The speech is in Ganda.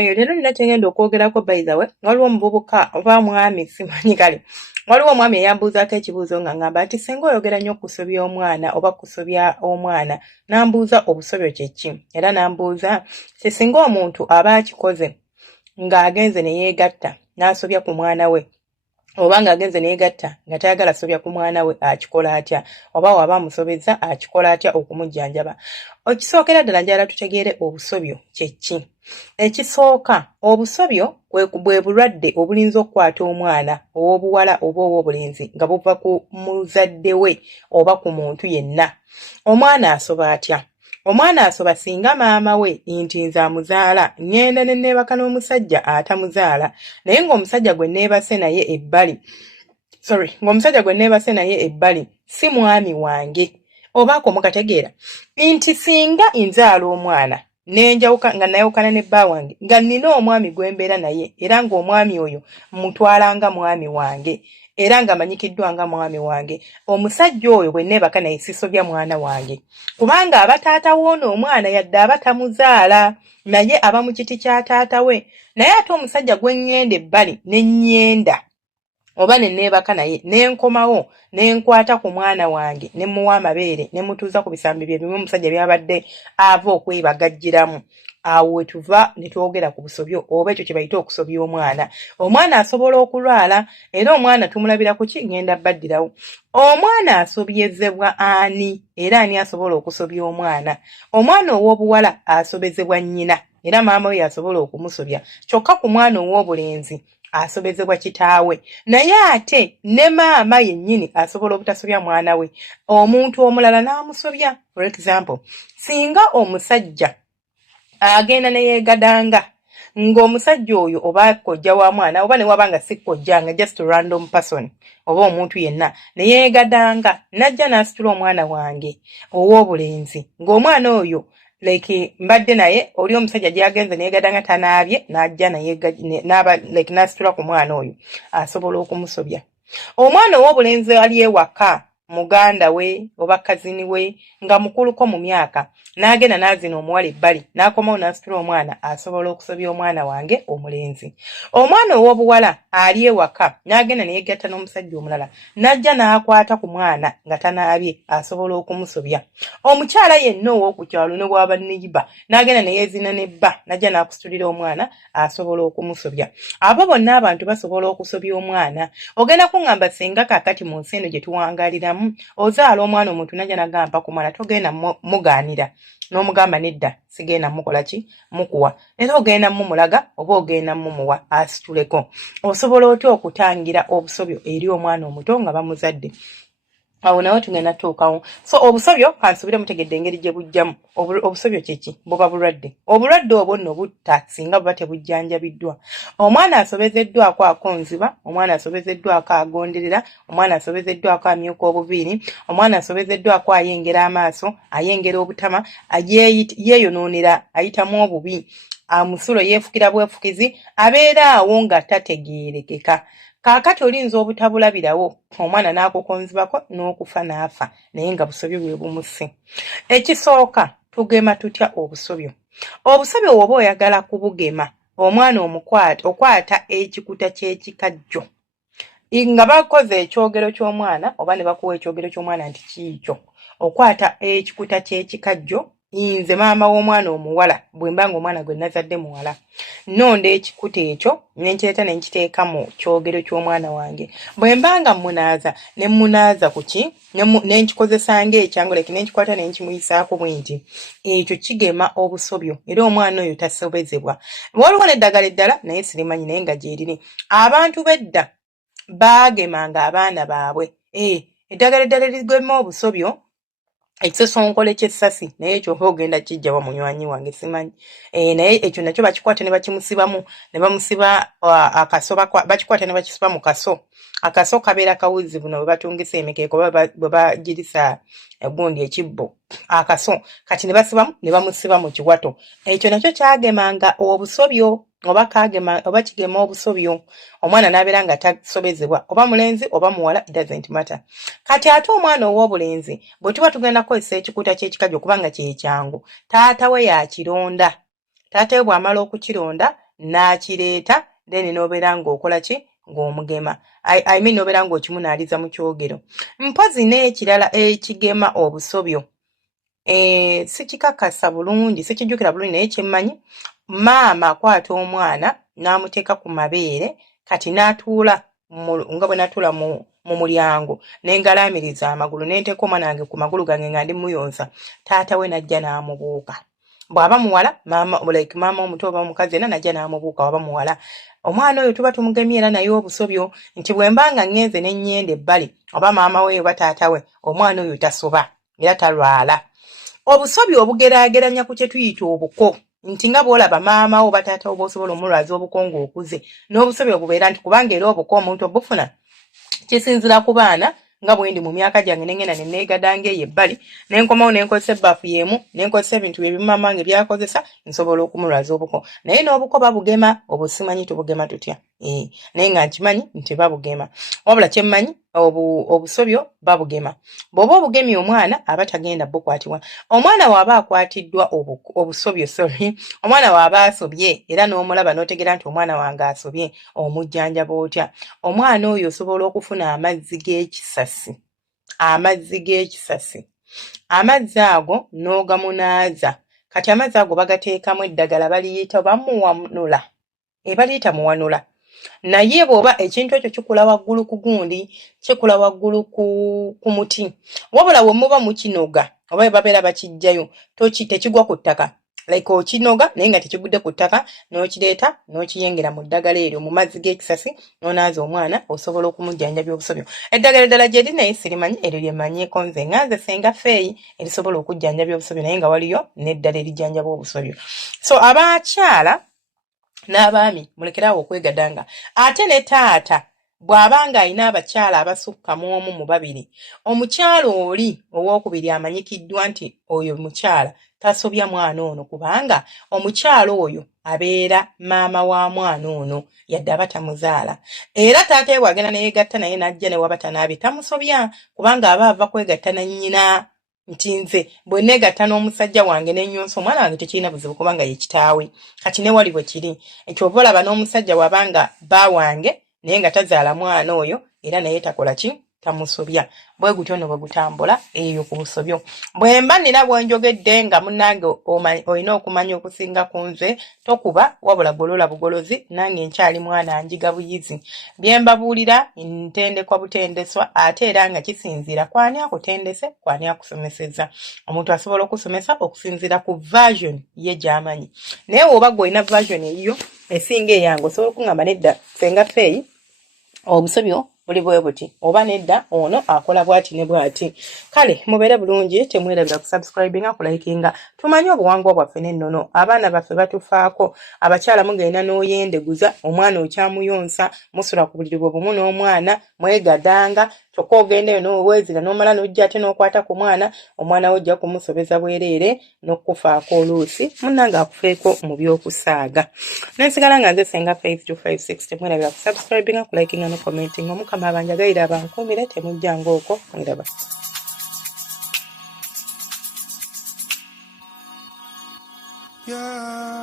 bannaayo leero nina kyengenda okwogerako by the way waliwo omuvubuka oba mwami simanyi kale waliwo omwami eyambuuzaako ekibuuzo nga ngamba nti singa oyogera nnyo kusobya omwana oba kusobya omwana nambuuza obusobyo kye ki era nambuuza singa omuntu aba akikoze ng'agenze ne yeegatta n'asobya ku mwana we oba ng'agenze neegatta nga tayagala sobya ku mwana we akikola atya oba waba amusobezza akikola atya okumujjanjaba. Okisookera ddala njala tutegeere obusobyo kye ki. Ekisooka obusobyo bwe bulwadde obulinza okukwata omwana ow'obuwala oba ow'obulenzi nga buva ku muzadde we oba ku muntu yenna. Omwana asoba atya? Omwana asoba singa maama we nti nze amuzaala ngenda ne neebaka n'omusajja atamuzaala naye ng'omusajja gwe neebase naye ebbali si mwami wange obaako mukategeera nti singa nzaala omwana nenjawuka nga nayawukana ne bba wange nga nina omwami gwe mbeera naye era ng'omwami oyo mutwalanga mwami wange era nga manyikiddwa nga mwami wange omusajja oyo bwe neebaka naye sisobya mwana wange kubanga aba taata w'ono omwana yadde aba tamuzaala naye aba mu kiti kya taata we naye ate omusajja gwe nnyenda ebbali ne nnyenda oba ne neebaka naye nenkomawo nenkwata ku mwana wange ne muwa amabeere ne mutuuza ku bisambi bye bimu omusajja byabadde ava okwebagajjiramu awo we tuva ne twogera ku busobyo oba ekyo kye bayita okusobya omwana. Omwana asobola okulwala era omwana tumulabira ku ki ngenda baddirawo. Omwana asobyezebwa ani era ani asobola okusobya omwana? Omwana ow'obuwala asobezebwa nnyina era maama we asobola okumusobya kyokka ku mwana ow'obulenzi asobezebwa kitaawe naye ate ne maama yennyini asobola obutasobya mwana we omuntu omulala n'amusobya. For example, singa omusajja agenda ne yeegadanga ng'omusajja oyo oba kojja wa mwana oba ne wabanga si kojja nga just a random person oba omuntu yenna ne yeegadanga najja n'asitula omwana wange ow'obulenzi ng'omwana oyo like mbadde naye oli omusajja gyagenze neegadanga tanaabye n'ajja naye n'aba like n'asitula ku mwana oyo asobola okumusobya. Omwana ow'obulenzi ali ewaka muganda we oba kazini we nga mukuluko mu myaka n'agenda n'azina omuwala ebbali n'akomawo n'asitula omwana asobola okusobya omwana wange omulenzi. Omwana ow'obuwala ali ewaka n'agenda ne yeegatta n'omusajja omulala n'ajja n'akwata ku mwana nga tanaabye asobola okumusobya. Omukyala yenna ow'oku kyalo ne bw'aba nniyiba n'agenda ne yeezina ne bba n'ajja n'akusitulira omwana asobola okumusobya. Abo bonna abantu basobola okusobya omwana. Ogenda kuŋŋamba singa kaakati mu nsi eno gye tuwangaaliramu ozaala omwana omuntu n'ajja n'agamba ku mwana togenda mugaanira n'omugamba nedda sigenda mukola ki mukuwa era ogenda mumulaga oba ogenda mumuwa asituleko. Osobola otya okutangira obusobyo eri omwana omuto nga bamuzadde? Awo nawe tugenda tuukawo. So obusobyo kansubire mutegedde engeri gye bujjamu. Obusobyo kyeki buba bulwadde. Obulwadde obwo nno butta singa buba tebujjanjabiddwa. Omwana asobezeddwako akonziba, omwana asobezeddwako agonderera, omwana asobezeddwako amyuka obuviiri, omwana asobezeddwako ayengera amaaso, ayengera obutama, yeeyonoonera ayitamu obubi, amusulo yeefukira bwefukizi, abeera awo nga tategeerekeka. Kaakati olinza obutabulabirawo omwana n'akukonzibako n'okufa n'afa naye nga busobyo bwe bumusse. Ekisooka tugema tutya obusobyo? Obusobyo bw'oba oyagala kubugema omwana okwata ekikuta ky'ekikajjo nga bakoze ekyogero ky'omwana oba ne bakuwa ekyogero ky'omwana nti kiikyo okwata ekikuta ky'ekikajjo. Nze maama w'omwana omuwala bwe mba ng'omwana gwe nazadde muwala nonda ekikuta ekyo nenkireeta nenkiteeka mu kyogero ky'omwana wange. Bwe mba nga munaaza ne munaaza ku ki nenkikozesa ng'ekyangu leke nenkikwata nenkimuyisaako bwe nti ekyo kigema obusobyo era omwana oyo tasobezebwa. Waliwo n'eddagala eddala naye sirimanyi naye nga gyeriri. Abantu bedda baagemanga abaana baabwe eddagala eddala erigema obusobyo ekisosonkole ky'essasi naye ekyo ogenda kijja wa munywanyi wange simanyi. Naye ekyo nakyo bakikwata ne bakimusibamu ne bamusiba akaso bakikwata ne bakisiba mu kaso. Akaso kabeera kawuzi buno bwe batungisa emikeeko bwe bagirisa gundi ekibbo akaso kati ne basibamu ne bamusiba mu kiwato. Ekyo nakyo kyagemanga obusobyo oba kigema obusobyo. Omwana n'abeera nga tasobezebwa oba mulenzi oba muwala it doesn't matter. Kati ate omwana ow'obulenzi bwe tuba tugenda kukozesa ekikuta ky'ekikajjo kubanga kye kyangu taata we yakironda. Taata we bw'amala okukironda n'akireeta then n'obeera ng'okola ki ng'omugema I mean n'obeera ng'okimunaaliza mu kyogero. Mpozi n'ekirala ekigema obusobyo sikikakasa bulungi sikijjukira bulungi naye kyemmanyi maama akwata omwana n'amuteeka ku mabeere kati n'atuula nga bwe natuula mu mulyango n'engalaamiriza amagulu n'enteeka omwana wange ku magulu gange nga ndi muyonsa taata we najja n'amubuuka bw'aba muwala maama omuto oba omukazi yenna najja n'amubuuka waba muwala omwana oyo tuba tumugemye era naye obusobyo nti bwe mba nga ngenze ne nnyenda ebbali oba maama we oba taata we omwana oyo tasoba era talwala. Obusobyo obugeraageranya ku kye tuyita obuko nti nga bw'olaba maama wo bataata wo b'osobola omulwaza obuko ng'okuze n'obusobyo obubeera nti kubanga era obuko omuntu obufuna kisinzira ku baana nga bwe ndi mu myaka gyange n'engenda ne neegadanga eyo ebbali n'enkomawo n'enkozesa ebbaafu y'emu n'enkozesa ebintu bye bimaama wange byakozesa nsobola okumulwaza obuko naye n'obuko babugema obusimanyi tubugema tutya naye nga nkimanyi nti babugema wabula kyemmanyi obusobyo babugema bw'oba obugemye omwana aba tagenda bukwatibwa. Omwana waaba akwatiddwa obusobyo omwana waaba asobye era n'omulaba n'otegeera nti omwana wange asobye omujjanjaba otya omwana oyo osobola okufuna amazzi g'ekisasi amazzi ago n'ogamunaaza kati amazzi ago bagateekamu eddagala baliyita bamuwanula baliyita muwanula naye bw'oba ekintu ekyo kikula waggulu ku gundi kikula waggulu ku muti wabula bwe muba mukinoga oba bwe babeera bakijjayo tekigwa ku ttaka like okinoga naye nga tekigudde ku ttaka n'okireeta n'okiyengera mu ddagala eryo mu mazzi g'ekisasi n'onaaza omwana osobola okumujjanjabya obusobyo. Eddagala eddala gye liri naye sirimanyi eryo lye mmanyiiko nze nga nze Ssenga Feeyi erisobola okujjanjabya obusobyo naye nga waliyo n'eddala erijjanjaba obusobyo. So abakyala n'abaami mulekeraawo okwegadanga ate ne taata bw'abanga alina abakyala abasukka mu omu mu babiri omukyala oli owookubiri amanyikiddwa nti oyo mukyala tasobya mwana ono kubanga omukyala oyo abeera maama wa mwana ono yadde aba tamuzaala era taata we bw'agenda neyegatta naye n'ajja ne waba tanaabye tamusobya kubanga aba ava kwegatta na nnyina nti nze bwe neegatta n'omusajja wange n'ennyonsa omwana wange tekirina buzibu kubanga ye kitaawe kati ne wali bwe kiri ekyova olaba n'omusajja wabanga bba wange naye nga tazaala mwana oyo era naye takola ki tamusobya bwe gutyo no bwe gutambula eyo ku busobyo. Bwe mba nina bw'enjogedde nga munnange olina okumanya okusinga ku nze tokuba wabula golola bugolozi nange nkyali mwana njiga buyizi bye mbabuulira ntendekwa butendeswa ate era nga kisinziira kwani akutendese kwani akusomeseza omuntu asobola okusomesa okusinziira ku version ye gy'amanyi naye bw'oba gw'olina version eyiyo esinga eyange osobola okuŋŋamba nedda Ssenga Feeyi obusobyo buli bwe buti oba nedda ono akola bw'ati ne bw'ati. Kale mubeere bulungi temwerabira kusubscribinga kulayikinga tumanye obuwangwa bwaffe n'ennono abaana baffe batufaako abakyala mugenda n'oyendeguza omwana okyamuyonsa musula ku buliri bwe bumu n'omwana mwegadanga kyokka ogendeyo n'oweezira n'omala n'ojja ate n'okwata ku mwana omwana we ojja kumusobeza bwereere n'okufaako oluusi munnange akufeeko mu by'okusaaga. Nensigala nga nze Ssenga Feeyi 256 temwerabira kusubscribinga kulayikinga no commenting omukama abanjagalira abankuumire temujjanga okwo mweraba. Yeah.